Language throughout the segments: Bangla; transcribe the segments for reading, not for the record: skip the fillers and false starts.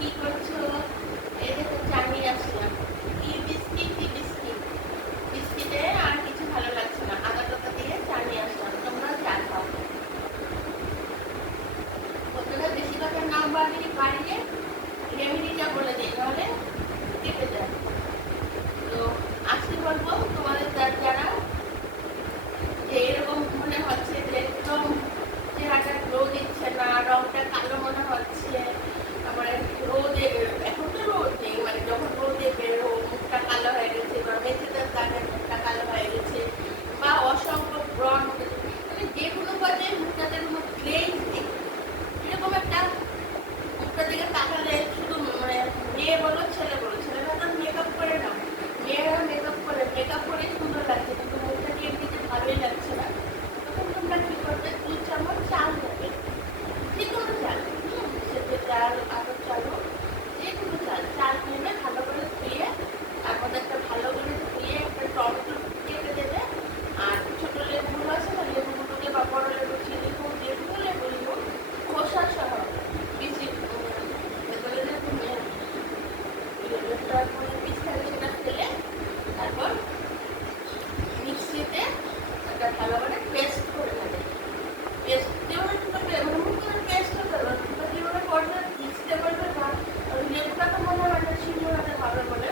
কি করছো? এই দেখো চা নিয়ে আসলাম। কি বিস্কিট, কি বিস্কিট। বিস্কিটে আর কিছু ভালো লাগছে না, আদা টাদা দিয়ে চা নিয়ে আসলাম। তোমরা চা খাও। প্রথমে বেশি কথা না বাড়িয়ে রেমেডিটা বলে দিই, নাহলে কেটে যায়। তো আজকে বলবো তোমাদের যারা যে এরকম মনে হচ্ছে যে একদম চেহারাটা গ্লো দিচ্ছে না, রংটা কালো মনে হচ্ছে, তারপরে রোদে, এখন তো রোদ নেই, মানে যখন রোদে বেরো মুখটা কালো হয়ে গেছে, বা মেঝেদের দাগে মুখটা কালো হয়ে গেছে, বা অসংখ্য ব্রণ, মানে যে কোনো কাজে মুখটাতে কোনো গ্লেজ নেই, এরকম একটা মুখটার দিকে তাকালে শুধু মানে মেয়ে বলো ছেলে বলো, ছেলেরা তো মেকআপ করে না, মেয়েরা মেকআপ করে সুন্দর লাগছে, কিন্তু মুখটাকে এমনিতে ভালোই লাগছে না। তখন তোমরা কি করবে, 2 চামচ চাল নেবে, যে কোনো চাল, সেদ্ধ চাল, আতপ চালও, যে কোনো চাল, চাল নেবে, ভালো করে ধুয়ে, তারপর একটা ভালো করে ধুয়ে একটা টমেটো কেটে দেবে, আর ছোট লেবুগুলো আছে না, লেবুগুলোকে বা বড় লেবু, চিনি লেবু, লেবু খোসা সহ বেশি এগুলো পিস থাকে সেটা ফেলে, তারপর মিক্সিতে একটা ভালো করে পেস্ট করে নেবে। পেস্ট যেভাবে পেস্ট হতে হবে, যেভাবে করবে মিক্সিতে করবে, বা লেবুটা তো মনে হয় না শিলনোড়াতে হবে বলে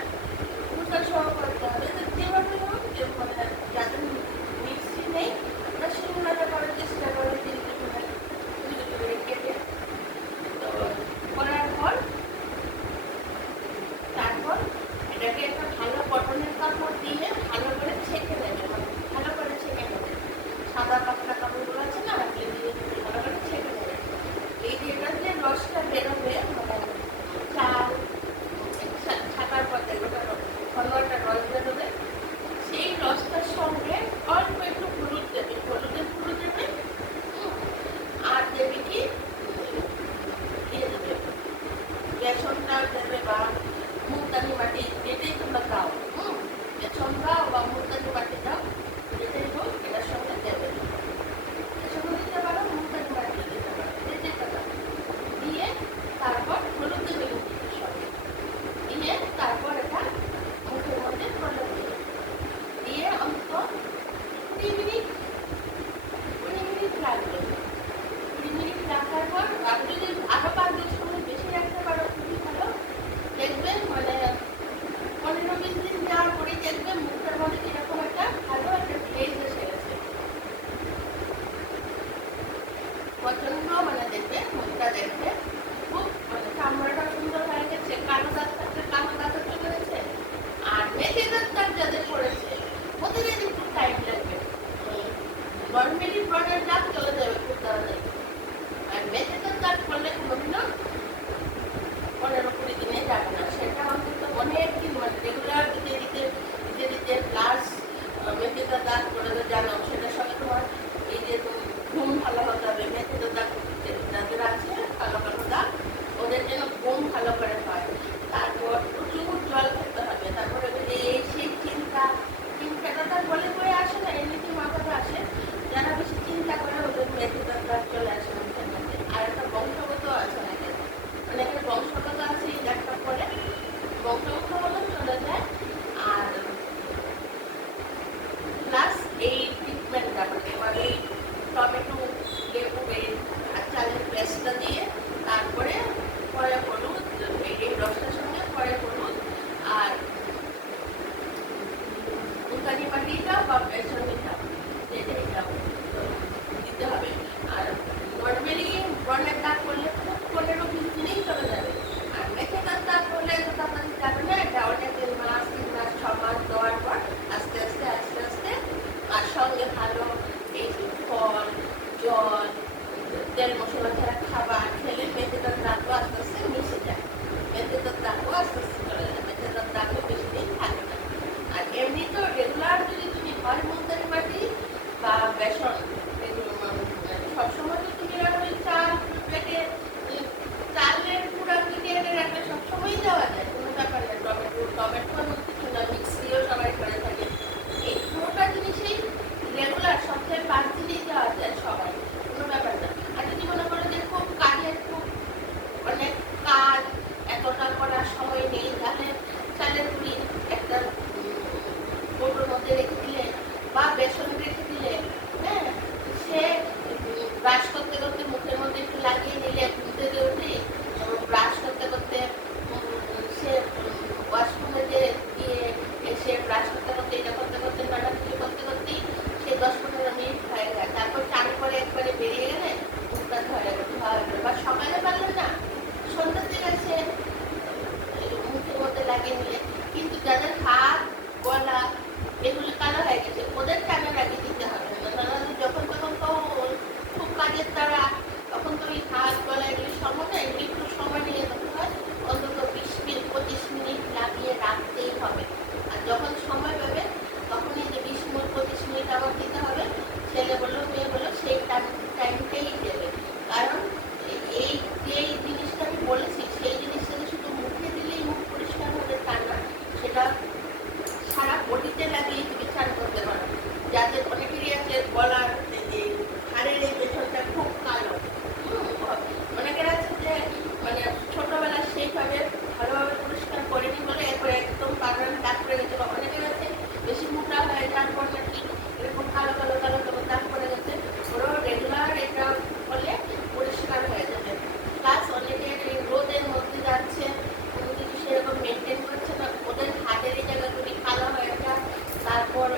খোসা সহ করতে হবে। যেভাবে হোক, মানে যাদের মিক্সি নেই ওরা শিলনোড়াতে করার চেষ্টা করে, কেটে। তো করার পর তারপর এটাকে একটা ভালো কটনের কাপড় দিয়ে ভালো করে ছেঁকে নেবে, ভালো করে ছেঁকে নেবে, সাদা পাতলা কাপড়গুলো আছে না, এগুলো দিয়ে ভালো করে ছেঁকে নেবে। এই যে এটার যে রসটা বেরোবে, মানে চাল ছাকার পর ওটা ঘন একটা রস বেরোবে, সেই রসটার সঙ্গে অল্প একটু হলুদ দেবে, হলুদের গুঁড়ো দেবে, আর দেবে কি দিয়ে দেবে বেসনটা দেবে, বা মুলতানি মাটি, যেটাই তোমরা দাও, বেসন দাও বা মুলতানি মাটি দাও, যেটাই হোক এটার সঙ্গে দেবে। বেসনও দিতে পারো, মুলতানি মাটি দিতে পারো, যেটা দাও দিয়ে তারপর হলুদ দেবে মুখের সঙ্গে দিয়ে, তারপর এটা মুখের মধ্যে ফলে দেবে, দিয়ে অন্তত 20 মিনিট, 20 মিনিট রাখবে। 20 মিনিট রাখার পর আর যদি আরো 5-10 মিনিট বেশি রাখতে পারো খুবই ভালো। দেখবেন মানে 15-20 দিন যাওয়ার পরে দেখবেন মুখটার মধ্যে কিরকম একটা ভালো একটা গ্লেজ এসে গেছে, প্রচন্ড, মানে দেখবে মুখটা দেখবে খুব, মানে চামড়াটা সুন্দর হয়ে গেছে, কালো দাগ থাকলে কালো দাগ চলে গেছে, আর মেথিদার দাগ যাদের পড়েছে ওদের একটু টাইম লাগবে, 10 মিনিট ব্রণের দাগ চলে যাবে খুব তাড়াতাড়ি, আর মেথিদার দাগ করলে কোনোদিনও 15-20 দিনে যাবে না, সেটা অন্তত অনেক দিন, মানে রেগুলার দিতে দিতে দিতে দিতে প্লাস মেথিদার দাগ করে জানো, সেটার সঙ্গে তোমার এই যে ঘুম ভালো হতে হবে। মেথিদার দাগ যাদের আছে কালো কালো দাগ, ওদের যেন ঘুম ভালো করে হয়, তারপর প্রচুর জল খেতে হবে, তারপরে এই সেই চিন্তাটা বলে বয়ে আসে না, এমনিতে মাথাটা আসে, যারা বেশি চিন্তা করে ওদের মেথিদার দাগ চলে আসে মুখের মধ্যে। আর একটা বংশগত আছে নাকি, মানে একটা বংশগত আছে, এই দাগটা পরে বংশগত হলে চলে যায়। আর প্লাস এই ট্রিটমেন্টটা, মানে এই টমেটো ব্রাশ করতে করতে মুখের মধ্যে একটু লাগিয়ে নিলে ঘুম থেকে উঠে ব্রাশ করতে করতে সে ওয়াশরুমে যে গিয়ে এসে ব্রাশ করতে করতে এটা করতে করতে নানা কিছু করতে করতেই সে 10-15 মিনিট হয়ে যায়। তারপর চান করে একবারে বেরিয়ে গেলে মুখটা ধোয়া গেল। বা সকালে পারলেন না, সন্ধ্যার দিকে সে মুখের মধ্যে লাগিয়ে নিলে। কিন্তু যাদের হাত গলা এগুলি কালো হয়ে গেছে ওদের কানে লাগিয়ে দিতে হবে না। নাহলে যখন তখন তো খুব কাজের তারা, তখন তো ওই হাত গলা এগুলি সময় এগুলি একটু সময় নিয়ে করতে হয়। অন্তত 20-25 মিনিট লাগিয়ে রাখতেই হবে। আর যখন সময় পাবে তখনই যে 20-25 মিনিট আবার দিতে হবে। ছেলে বললো মেয়ে বললো সেই টাইমটাই দেবে। কারণ এই যে জিনিসটা আমি বলেছি সেই জিনিসটা শুধু মুখে দিলেই মুখ পরিষ্কার হবে তা না, সেটা সারা বডিতে লাগিয়ে তুমি চান করতে পারো। যাদের অনেকেরই আছে গলার হাড়ের এই পেছনটা খুব কালো, অনেকের আছে যে মানে ছোটবেলা সেইভাবে ভালোভাবে পরিষ্কার করেনি বলে এরপরে একদম পারমানেন্ট দাগ পড়ে গেছে। বা অনেকের আছে বেশি মোটা হয়ে যাওয়ার পর নাকি এরকম কালো কালো কালো কালো দাগ পড়ে গেছে। ওরাও রেগুলার এটা করলে পরিষ্কার হয়ে যাবে। প্লাস অনেকের রোদের মধ্যে যাচ্ছে, কোনো কিছু সেরকম মেনটেন করছে না, ওদের হাতের এই জায়গাগুলি কালো হয়ে যায়। তারপর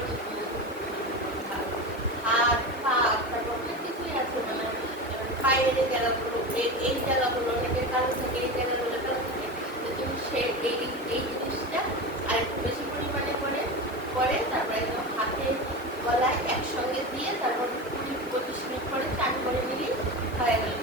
হাত পা, তারপর অনেক কিছুই আছে মানে পায়ের এই জায়গাগুলো, এই জায়গাগুলো অনেকের কালো থাকে, এই জায়গাগুলো কালো থাকে। তো তুমি এই জিনিসটা আর একটু বেশি পরিমাণে করে তারপর একদম হাতে গলায় একসঙ্গে দিয়ে তারপর 20-25 মিনিট পরে চান করে নিলেই হয়ে গেল।